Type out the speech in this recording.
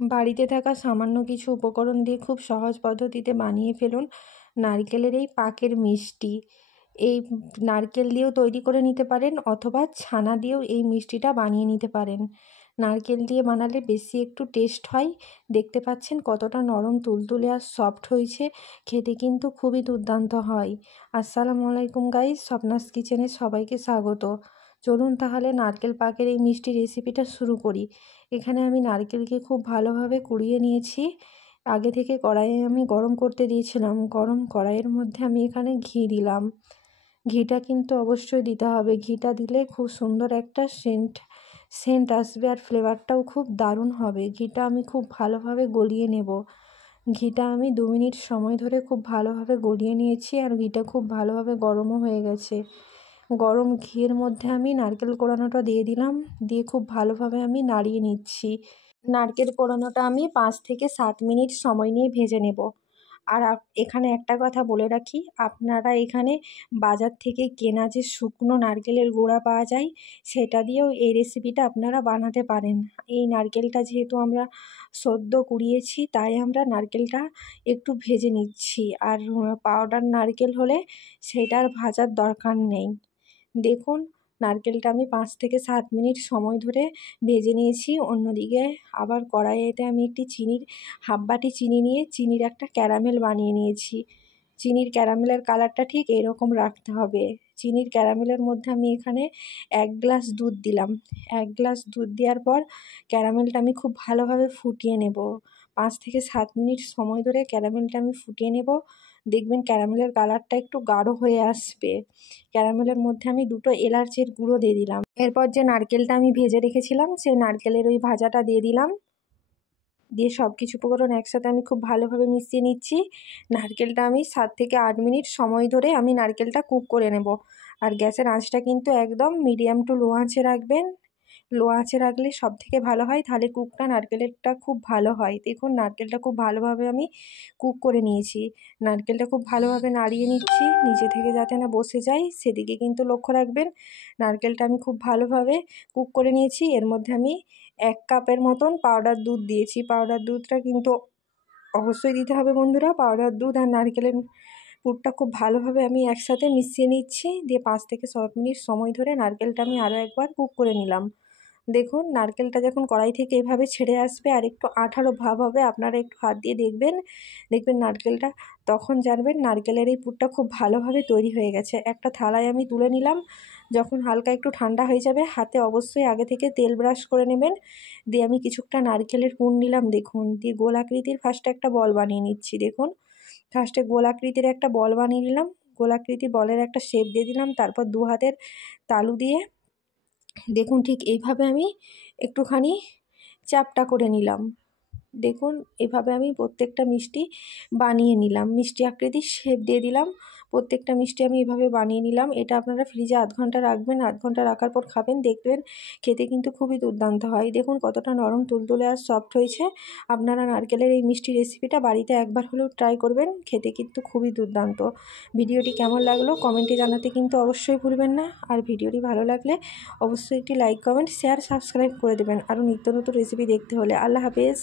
বাড়িতে থাকা সামান্য কিছু উপকরণ দিয়ে খুব সহজ পদ্ধতিতে বানিয়ে ফেলুন নারকেলের এই পাকের মিষ্টি। এই নারকেল দিয়েও তৈরি করে নিতে পারেন অথবা ছানা দিয়েও এই মিষ্টিটা বানিয়ে নিতে পারেন। নারকেল দিয়ে বানালে বেশি একটু টেস্ট হয়। দেখতে পাচ্ছেন কতটা নরম তুলতুলে আর সফট হয়েছে, খেতে কিন্তু খুবই দুর্দান্ত হয়। আসসালামু আলাইকুম গাইস, স্বপ্নাস কিচেনে সবাইকে স্বাগত। চলুন তাহলে নারকেল পাকের এই মিষ্টি রেসিপিটা শুরু করি। এখানে আমি নারকেলকে খুব ভালোভাবে কুড়িয়ে নিয়েছি। আগে থেকে কড়াইয়ে আমি গরম করতে দিয়েছিলাম। গরম কড়াইয়ের মধ্যে আমি এখানে ঘি দিলাম। ঘিটা কিন্তু অবশ্যই দিতে হবে। ঘিটা দিলে খুব সুন্দর একটা সেন্ট আসবে আর ফ্লেভারটাও খুব দারুণ হবে। ঘিটা আমি খুব ভালোভাবে গলিয়ে নেব। ঘিটা আমি 2 মিনিট সময় ধরে খুব ভালোভাবে গলিয়ে নিয়েছি আর ঘিটা খুব ভালোভাবে গরমও হয়ে গেছে। গরম ঘিয়ের মধ্যে আমি নারকেল কোড়ানোটা দিয়ে দিলাম, দিয়ে খুব ভালোভাবে আমি নাড়িয়ে নিচ্ছি। নারকেল কোড়ানোটা আমি 5 থেকে 7 মিনিট সময় নিয়ে ভেজে নেব। আর এখানে একটা কথা বলে রাখি, আপনারা এখানে বাজার থেকে কেনা যে শুকনো নারকেলের গুঁড়া পাওয়া যায় সেটা দিয়েও এই রেসিপিটা আপনারা বানাতে পারেন। এই নারকেলটা যেহেতু আমরা সদ্য কুড়িয়েছি তাই আমরা নারকেলটা একটু ভেজে নিচ্ছি। আর পাউডার নারকেল হলে সেটার ভাজার দরকার নেই। দেখুন নারকেলটা আমি 5 থেকে 7 মিনিট সময় ধরে ভেজে নিয়েছি। অন্যদিকে আবার কড়াইতে আমি একটি হাফ বাটি চিনি নিয়ে চিনির একটা ক্যারামেল বানিয়ে নিয়েছি। চিনির ক্যারামেলের কালারটা ঠিক এরকম রাখতে হবে। চিনির ক্যারামেলের মধ্যে আমি এখানে 1 গ্লাস দুধ দিলাম। 1 গ্লাস দুধ দেওয়ার পর ক্যারামেলটা আমি খুব ভালোভাবে ফুটিয়ে নেব। 5 থেকে 7 মিনিট সময় ধরে ক্যারামেলটা আমি ফুটিয়ে নেব। দেখবেন ক্যারামেলের কালারটা একটু গাঢ় হয়ে আসবে। ক্যারামেলের মধ্যে আমি 2টো এলাচের গুঁড়ো দিয়ে দিলাম। এরপর যে নারকেলটা আমি ভেজে রেখেছিলাম সেই নারকেলের ওই ভাজাটা দিয়ে দিলাম। দিয়ে সব কিছু উপকরণ একসাথে আমি খুব ভালোভাবে মিশিয়ে নিচ্ছি। নারকেলটা আমি 7 থেকে 8 মিনিট সময় ধরে আমি নারকেলটা কুক করে নেব। আর গ্যাসের আঁচটা কিন্তু একদম মিডিয়াম টু লো আঁচে রাখবেন। লো আঁচে রাখলে সব থেকে ভালো হয়, তাহলে কুকটা নারকেলেরটা খুব ভালো হয়। দেখুন নারকেলটা খুব ভালোভাবে আমি কুক করে নিয়েছি। নারকেলটা খুব ভালোভাবে নাড়িয়ে নিচ্ছি, নিচে থেকে যাতে না বসে যায় সেদিকে কিন্তু লক্ষ্য রাখবেন। নারকেলটা আমি খুব ভালোভাবে কুক করে নিয়েছি। এর মধ্যে আমি 1 কাপের মতন পাউডার দুধ দিয়েছি। পাউডার দুধটা কিন্তু অবশ্যই দিতে হবে বন্ধুরা। পাউডার দুধ আর নারকেলের পুরটা খুব ভালোভাবে আমি একসাথে মিশিয়ে নিচ্ছি। দিয়ে 5 থেকে 7 মিনিট সময় ধরে নারকেলটা আমি আরও একবার কুক করে নিলাম। দেখুন নারকেলটা যখন কড়াই থেকে এভাবে ছেড়ে আসবে আর একটু আঠালো ভাব হবে, আপনারা একটু হাত দিয়ে দেখবেন নারকেলটা, তখন জানবেন নারকেলের এই পুরটা খুব ভালোভাবে তৈরি হয়ে গেছে। একটা থালায় আমি তুলে নিলাম। যখন হালকা একটু ঠান্ডা হয়ে যাবে হাতে অবশ্যই আগে থেকে তেল ব্রাশ করে নেবেন। দিয়ে আমি কিছুটা নারকেলের পুর নিলাম, দেখুন, দিয়ে গোল আকৃতির ফার্স্টে একটা বল বানিয়ে নিচ্ছি। দেখুন ফার্স্টে গোল আকৃতির একটা বল বানিয়ে নিলাম। গোল আকৃতি বলের একটা শেপ দিয়ে দিলাম। তারপর 2 হাতের তালু দিয়ে দেখুন ঠিক এইভাবে আমি একটুখানি চ্যাপ্টা করে নিলাম। দেখুন এভাবে আমি প্রত্যেকটা মিষ্টি বানিয়ে নিলাম। মিষ্টি আকৃতির শেপ দিয়ে দিলাম। প্রত্যেকটা মিষ্টি আমি এভাবে বানিয়ে নিলাম। এটা আপনারা ফ্রিজে 1/2 ঘন্টা রাখবেন। 1/2 ঘন্টা রাখার পর খাবেন, দেখবেন খেতে কিন্তু খুবই দুর্দান্ত হয়। দেখুন কতটা নরম তুলতুলে আর সফট হয়েছে। আপনারা নারকেলের এই মিষ্টি রেসিপিটা বাড়িতে একবার হলেও ট্রাই করবেন, খেতে কিন্তু খুবই দুর্দান্ত। ভিডিওটি কেমন লাগলো কমেন্টে জানাতে কিন্তু অবশ্যই ভুলবেন না। আর ভিডিওটি ভালো লাগলে অবশ্যই একটি লাইক, কমেন্ট, শেয়ার, সাবস্ক্রাইব করে দেবেন আরও নিত্য নতুন রেসিপি দেখতে হলে। আল্লাহ হাফেজ।